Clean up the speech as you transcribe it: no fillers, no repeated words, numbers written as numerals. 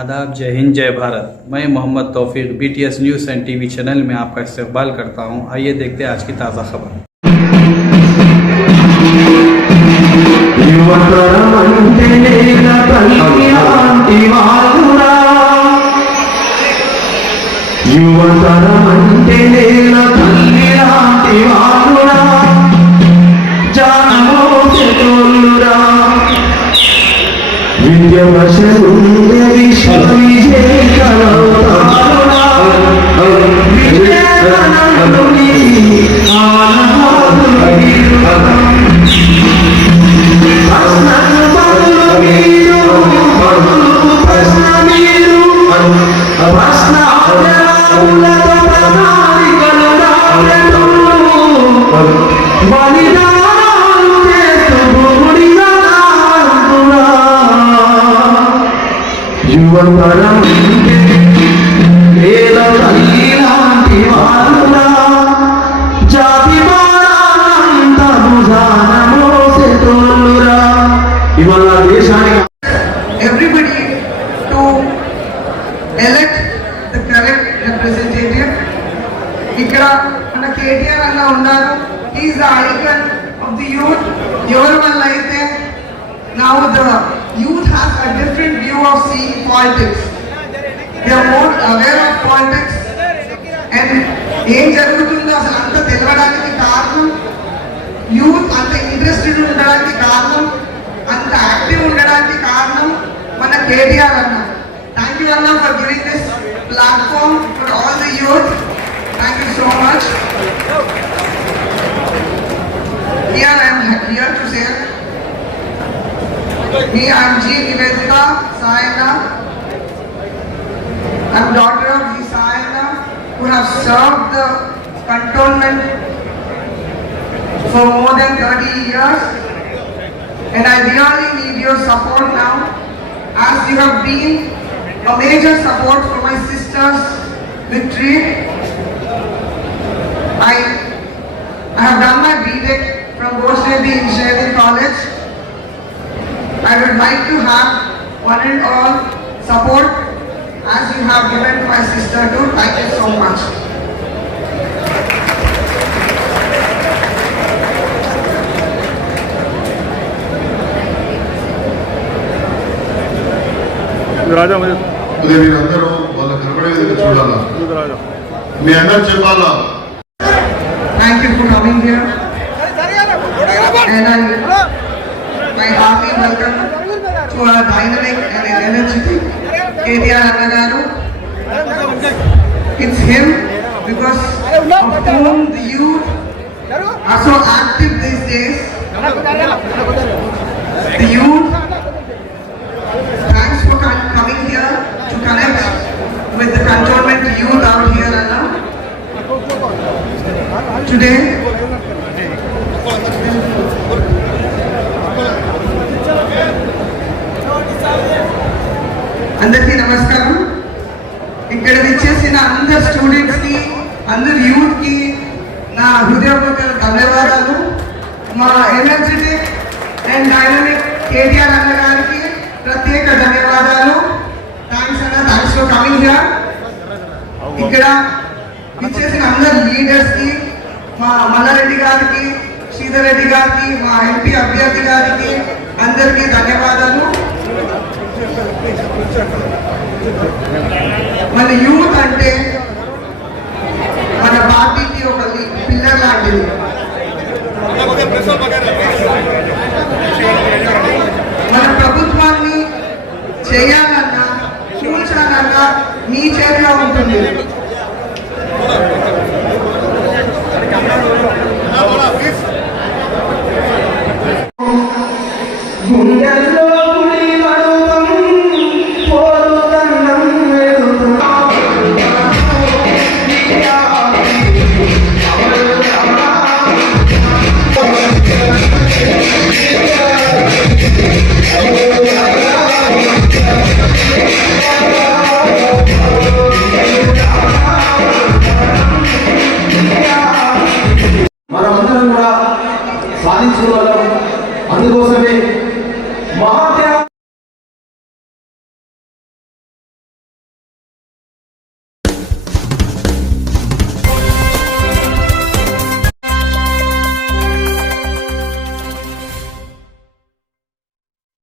आदाब, जय हिंद, जय भारत। मैं मोहम्मद तौफीक BTS news and TV channel में आपका इस्तकबाल करता हूं। आइए देखते हैं आज की ताज़ा खबर। Everybody to elect the correct representative. Ikkada mana KTR alla unnaru. He is the icon of the youth. Your valla aithe now the youth has a different view of seeing politics. They are more aware of politics and ఏం జరుగుతుందో అసలు అంత తెలవడానికి కారణం యూత్ అంత ఇంట్రెస్టెడ్ ఉండడానికి కారణం అంత యాక్టివ్ ఉండడానికి కారణం మన కేటీఆర్ అన్న. థ్యాంక్ యూ అన్న for giving this platform for all the youth. Thank you so much. Here I am here to say me I am G. Nivedita Sayana. I am daughter of G. Sayana who have served the cantonment for more than 30 years. And I really need your support now, as you have been a major support for my sister's victory. I have done my BTech from Boston Engineering College. I would like to have one and all support as you have given to my sister too. Thank you so much. రాజా మీరందరూ వాళ్ళ కనపడే విధంగా చూడాలా, మీ అందరూ చెప్పాలా. Thank you for coming here and my hearty welcome to our dynamic and energetic KTR Annagaru. It's him because of whom the youth are so active these days. The youth, thanks for coming here to connect with the cantonment youth out here, Anna. Today, అందరికీ నమస్కారం. ఇక్కడ విచ్చేసిన అందరు స్టూడెంట్స్ కి, అందరు యూత్ కి నా హృదయపూర్వక ధన్యవాదాలు. మా ఎనర్జెటిక్ అండ్ డైనమిక్ కేటీఆర్ అన్న గారికి ప్రత్యేక ధన్యవాదాలు. థ్యాంక్స్ అన్న, థ్యాంక్స్ ఫర్ కమింగ్ హియర్. ఇక్కడ విచ్చేసిన అందరు లీడర్స్ కి, మా మల్లారెడ్డి గారికి, శ్రీధర్ రెడ్డి గారికి, మా ఎంపీ అభ్యర్థి గారికి అందరికీ ధన్యవాదాలు. మన యూత్ అంటే మన పార్టీకి ఒక పిల్లర్ లాంటిది. మన ప్రభుత్వాన్ని చేయాలన్నా కూల్చాలన్నా మీ చేతిలో ఉంటుంది. మనమందరం కూడా సాధించుకోగలం. అందుకోసమే మహా